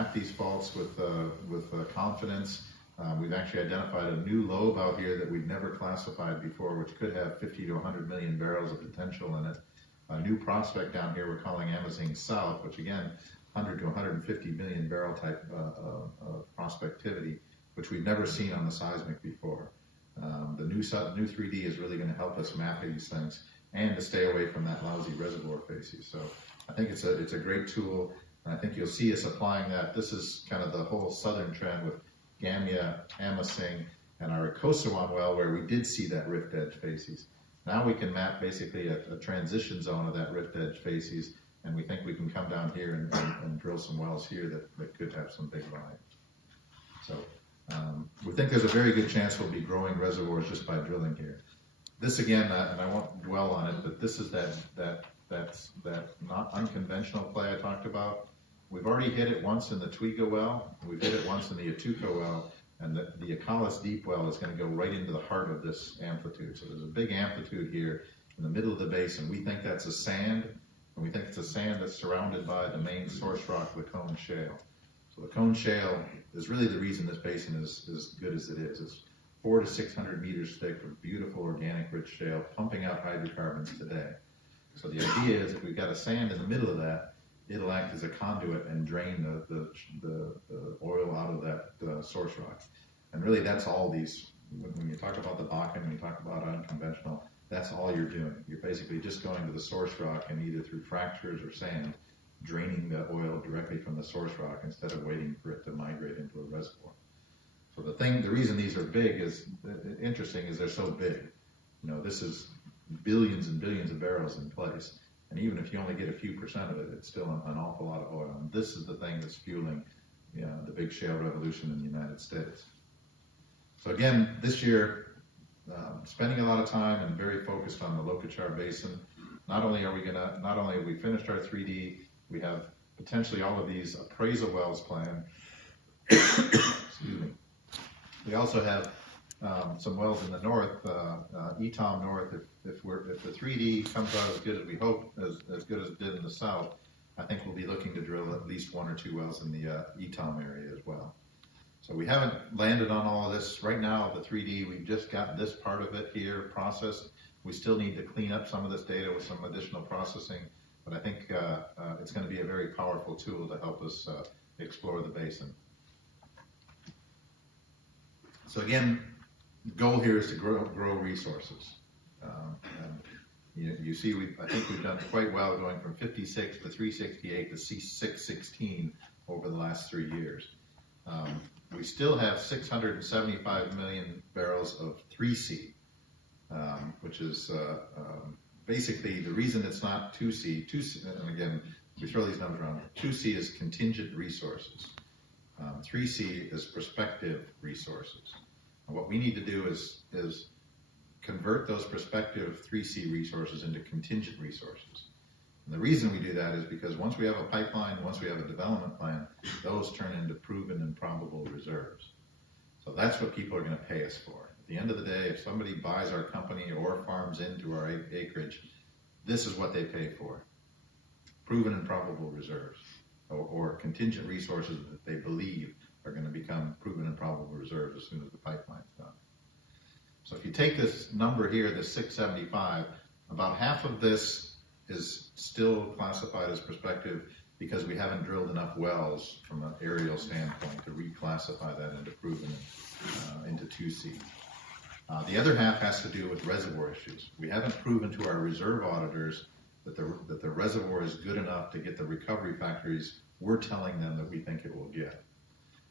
map these faults with confidence. We've actually identified a new lobe out here that we've never classified before, which could have 50 to 100 million barrels of potential in it. A new prospect down here we're calling Amazon South, which again, 100 to 150 million barrel type prospectivity, which we've never seen on the seismic before. The new 3D is really going to help us map these things and to stay away from that lousy reservoir facies. So I think it's a great tool, and I think you'll see us applying that. This is kind of the whole southern trend with Gamya, Amasing, and our Kosawan well, where we did see that rift edge facies. Now we can map basically a transition zone of that rift edge facies, and we think we can come down here and drill some wells here that could have some big volume. So we think there's a very good chance we'll be growing reservoirs just by drilling here. This again, and I won't dwell on it, but this is that not unconventional play I talked about. We've already hit it once in the Twiga well, we've hit it once in the Atuco well, and the Acalas Deep well is going to go right into the heart of this amplitude. So there's a big amplitude here in the middle of the basin. We think that's a sand, and we think it's a sand that's surrounded by the main source rock, the Cone Shale. So the Cone Shale is really the reason this basin is as good as it is. It's 400 to 600 meters thick of beautiful organic rich shale pumping out hydrocarbons today. So the idea is if we've got a sand in the middle of that, it'll act as a conduit and drain the oil out of that source rock. And really that's all these, when you talk about the Bakken, when you talk about unconventional, that's all you're doing. You're basically just going to the source rock and either through fractures or sand, draining the oil directly from the source rock instead of waiting for it to migrate into a reservoir. So the reason these are big is, interesting, is they're so big. You know, this is billions and billions of barrels in place. And even if you only get a few percent of it, it's still an awful lot of oil. And this is the thing that's fueling the big shale revolution in the United States. So again, this year, spending a lot of time and very focused on the Lokochar Basin. Not only have we finished our 3D, we have potentially all of these appraisal wells planned. Excuse me. We also have some wells in the north, Etom North. If the 3D comes out as good as we hope, as good as it did in the south, I think we'll be looking to drill at least 1 or 2 wells in the Etom area as well. So we haven't landed on all of this. Right now, the 3D, we've just got this part of it here processed. We still need to clean up some of this data with some additional processing, but I think it's going to be a very powerful tool to help us explore the basin. So again, the goal here is to grow resources. You see, I think we've done quite well going from 56 to 368 to 616 over the last 3 years. We still have 675 million barrels of 3C, which is basically the reason it's not 2C. 2C, and again, we throw these numbers around. 2C is contingent resources. 3C is prospective resources. And what we need to do is convert those prospective 3C resources into contingent resources. And the reason we do that is because once we have a pipeline, once we have a development plan, those turn into proven and probable reserves. So that's what people are going to pay us for. At the end of the day, if somebody buys our company or farms into our acreage, this is what they pay for. Proven and probable reserves, or contingent resources that they believe are going to become proven and probable reserves as soon as the pipeline's done. So if you take this number here, the 675, about half of this is still classified as prospective because we haven't drilled enough wells from an aerial standpoint to reclassify that into proven into 2C. The other half has to do with reservoir issues. We haven't proven to our reserve auditors that the reservoir is good enough to get the recovery factors we're telling them that we think it will get.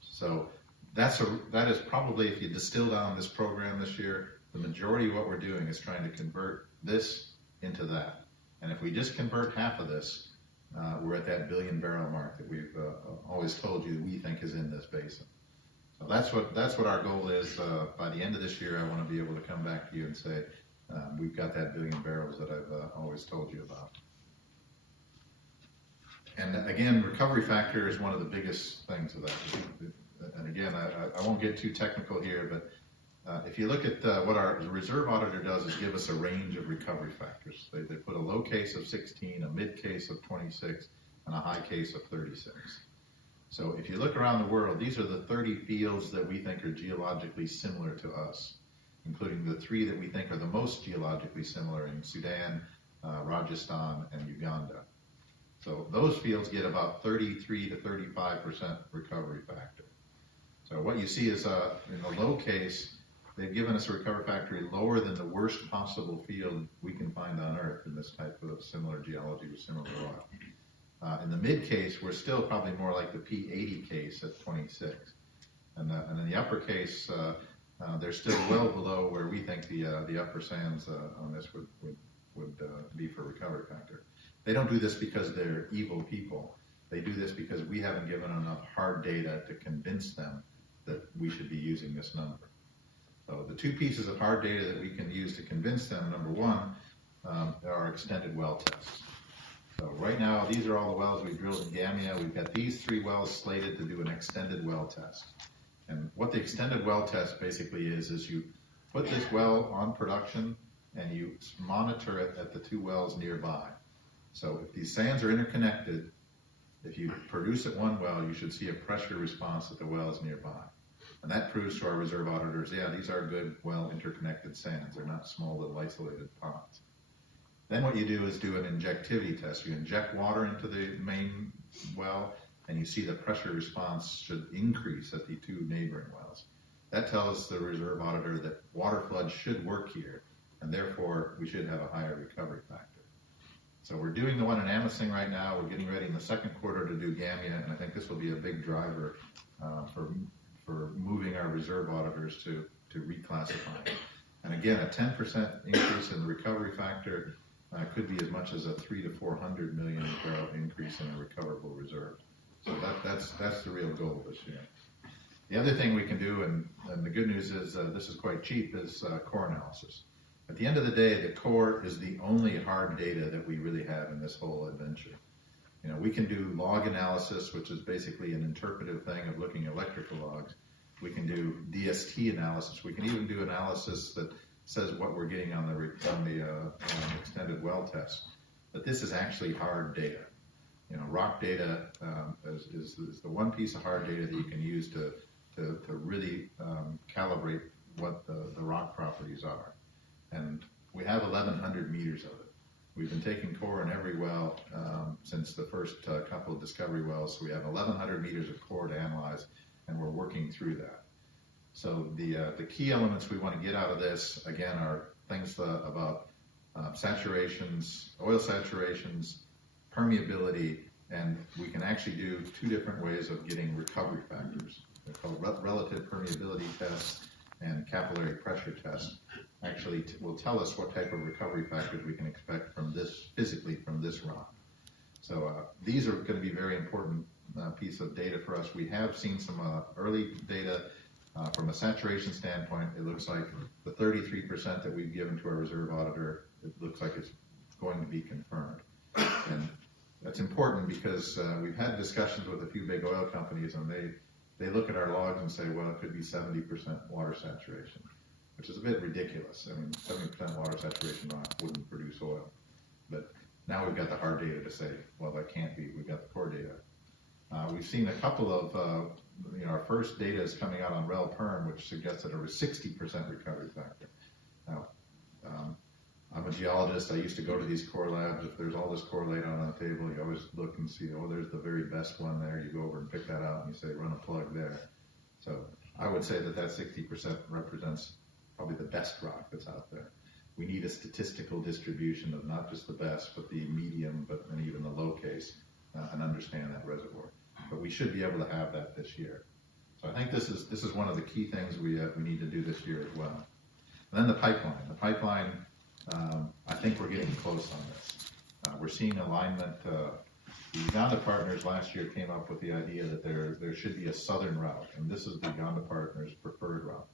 So that is probably, if you distill down this program this year, the majority of what we're doing is trying to convert this into that. And if we just convert half of this, we're at that billion barrel mark that we've always told you we think is in this basin. So that's what our goal is. By the end of this year, I want to be able to come back to you and say, we've got that billion barrels that I've always told you about. And again, recovery factor is one of the biggest things of that. And again, I won't get too technical here, but if you look at what our reserve auditor does is give us a range of recovery factors. They put a low case of 16, a mid case of 26, and a high case of 36. So if you look around the world, these are the 30 fields that we think are geologically similar to us, including the 3 that we think are the most geologically similar in Sudan, Rajasthan, and Uganda. So those fields get about 33 to 35% recovery factor. So what you see is in the low case, they've given us a recovery factor lower than the worst possible field we can find on Earth in this type of similar geology with similar oil. In the mid case, we're still probably more like the P80 case at 26. And in the upper case, they're still well below where we think the upper sands on this would be for recovery factor. They don't do this because they're evil people. They do this because we haven't given enough hard data to convince them that we should be using this number. So the 2 pieces of hard data that we can use to convince them, number 1, are extended well tests. So right now, these are all the wells we drilled in Gambia. We've got these 3 wells slated to do an extended well test. And what the extended well test basically is you put this well on production and you monitor it at the 2 wells nearby. So if these sands are interconnected, if you produce at one well, you should see a pressure response at the wells nearby. And that proves to our reserve auditors, yeah, these are good, well interconnected sands. They're not small little isolated ponds. Then what you do is do an injectivity test. You inject water into the main well, and you see the pressure response should increase at the 2 neighboring wells. That tells the reserve auditor that water flood should work here, and therefore we should have a higher recovery factor. So we're doing the one in Amasing right now. We're getting ready in the second quarter to do Gambia, and I think this will be a big driver for moving our reserve auditors to reclassify. And again, a 10% increase in the recovery factor could be as much as a 300 to 400 million barrel increase in a recoverable reserve. So that's the real goal this year. The other thing we can do, and the good news is this is quite cheap, is core analysis. At the end of the day, the core is the only hard data that we really have in this whole adventure. You know, we can do log analysis, which is basically an interpretive thing of looking at electrical logs. We can do DST analysis. We can even do analysis that says what we're getting on the extended well test. But this is actually hard data. You know, rock data is the one piece of hard data that you can use to really calibrate what the rock properties are. And we have 1,100 meters of it. We've been taking core in every well since the first couple of discovery wells. So we have 1,100 meters of core to analyze, and we're working through that. So the key elements we want to get out of this, again, are things about saturations, oil saturations, permeability, and we can actually do 2 different ways of getting recovery factors. They're called relative permeability tests and capillary pressure tests. Actually will tell us what type of recovery factors we can expect from this, physically from this rock. So these are going to be very important piece of data for us. We have seen some early data from a saturation standpoint. It looks like the 33% that we've given to our reserve auditor, it looks like it's going to be confirmed. And that's important because we've had discussions with a few big oil companies, and they look at our logs and say, well, it could be 70% water saturation, which is a bit ridiculous. I mean, 70% water saturation rock wouldn't produce oil. But now we've got the hard data to say, well, that can't be. We've got the core data. We've seen a couple of, our first data is coming out on rel perm, which suggests that there was 60% recovery factor. Now, I'm a geologist. I used to go to these core labs. If there's all this core laid out on the table, you always look and see, oh, there's the very best one there. You go over and pick that out and you say, run a plug there. So I would say that 60% represents probably the best rock that's out there. We need a statistical distribution of not just the best, but the medium, and even the low case, and understand that reservoir. But we should be able to have that this year. So I think this is one of the key things we need to do this year as well. And then the pipeline. The pipeline, I think we're getting close on this. We're seeing alignment. The Uganda partners last year came up with the idea that there should be a southern route, and this is the Uganda partners' preferred route.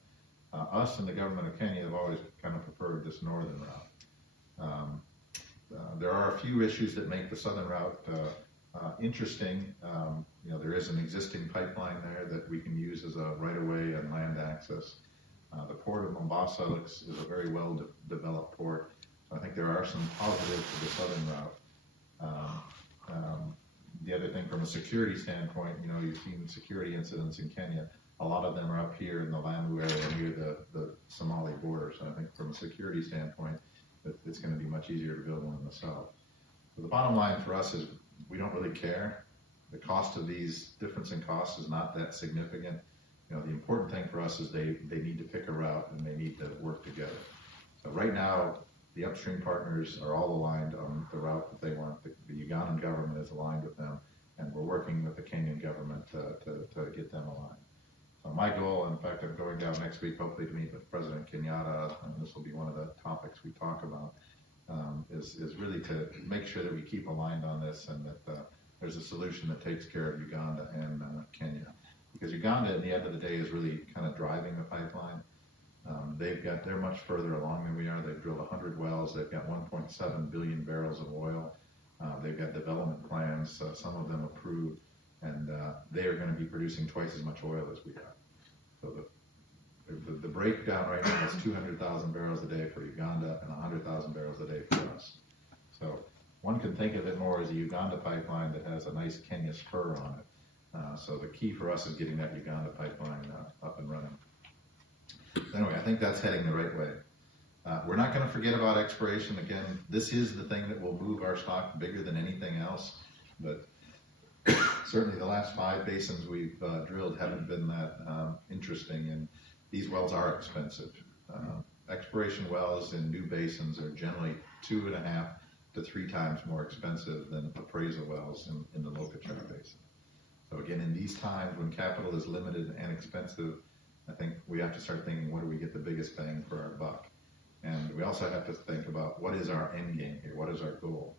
Us and the government of Kenya have always kind of preferred this northern route. There are a few issues that make the southern route interesting. There is an existing pipeline there that we can use as a right-of-way and land access. The port of Mombasa is a very well-developed port. So I think there are some positives to the southern route. The other thing from a security standpoint, you know, you've seen security incidents in Kenya. A lot of them are up here in the Lamu area near the Somali border. So I think from a security standpoint, it's going to be much easier to build one in the south. So the bottom line for us is we don't really care. The cost of these, difference in cost is not that significant. You know, the important thing for us is they need to pick a route and they need to work together. So right now, the upstream partners are all aligned on the route that they want. The Ugandan government is aligned with them, and we're working with the Kenyan government to get them aligned. So my goal, in fact, I'm going down next week, hopefully to meet with President Kenyatta, and this will be one of the topics we talk about, is really to make sure that we keep aligned on this and that there's a solution that takes care of Uganda and Kenya. Because Uganda, at the end of the day, is really kind of driving the pipeline. They're much further along than we are. They've drilled 100 wells. They've got 1.7 billion barrels of oil. They've got development plans, some of them approved, and they are going to be producing twice as much oil as we are. So the breakdown right now is 200,000 barrels a day for Uganda and 100,000 barrels a day for us. So one can think of it more as a Uganda pipeline that has a nice Kenya spur on it. So the key for us is getting that Uganda pipeline up and running. Anyway, I think that's heading the right way. We're not going to forget about exploration. Again, this is the thing that will move our stock bigger than anything else. But certainly the last 5 basins we've drilled haven't been that interesting, and these wells are expensive. Exploration wells in new basins are generally 2.5 to 3 times more expensive than appraisal wells in the Lokochar Basin. So again, in these times when capital is limited and expensive, I think we have to start thinking, what do we get the biggest bang for our buck? And we also have to think about, what is our end game here? What is our goal?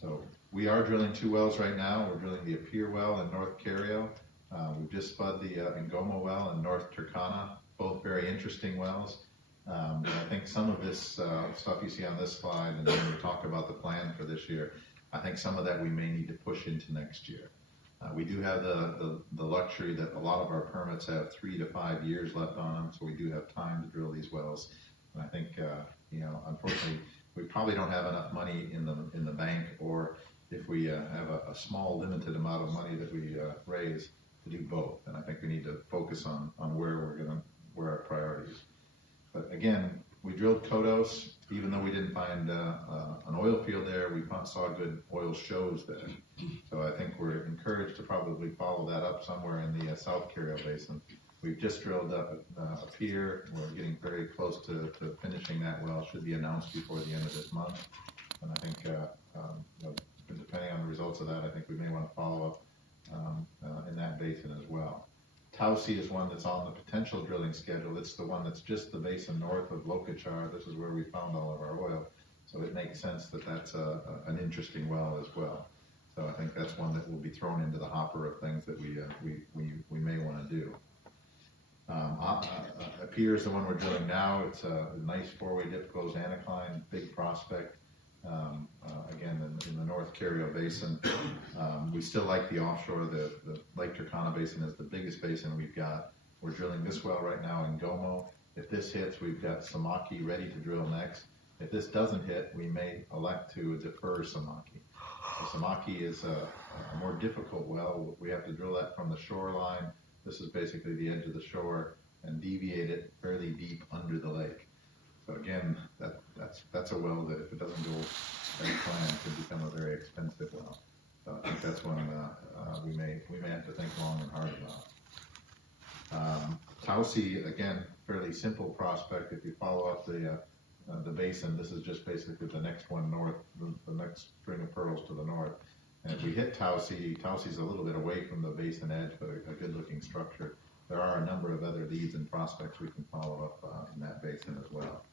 So we are drilling 2 wells right now. We're drilling the Appear well in North Kerio. We've just spud the Ngoma well in North Turkana, both very interesting wells. And I think some of this stuff you see on this slide, and then we talk about the plan for this year, I think some of that we may need to push into next year. We do have the luxury that a lot of our permits have 3 to 5 years left on them, so we do have time to drill these wells. And I think, you know, unfortunately, we probably don't have enough money in the bank, or if we have a small, limited amount of money that we raise, to do both. And I think we need to focus on where our priorities. But again, we drilled Kodos, even though we didn't find an oil field there, we saw good oil shows there. So I think we're encouraged to probably follow that up somewhere in the South Kerio Basin. We've just drilled Appear. We're getting very close to finishing that well. It should be announced before the end of this month. And I think, you know, depending on the results of that, I think we may want to follow up in that basin as well. Tausi is one that's on the potential drilling schedule. It's the one that's just the basin north of Lokochar. This is where we found all of our oil. So it makes sense that that's an interesting well as well. So I think that's one that will be thrown into the hopper of things that we may want to do. Appear is the one we're drilling now. It's a nice 4-way dip closed anticline, big prospect. Again, in the North Kerio Basin. We still like the offshore. The Lake Turkana Basin is the biggest basin we've got. We're drilling this well right now in Gomo. If this hits, we've got Samaki ready to drill next. If this doesn't hit, we may elect to defer Samaki. Samaki is a more difficult well. We have to drill that from the shoreline. This is basically the edge of the shore, and deviate it fairly deep under the lake. So again, that's a well that if it doesn't go as planned, could become a very expensive well. So I think that's one we may have to think long and hard about. Tausi, again, fairly simple prospect. If you follow up the basin, this is just basically the next one north, the next string of pearls to the north. And if we hit Tausi's a little bit away from the basin edge, but a good-looking structure. There are a number of other leads and prospects we can follow up in that basin as well.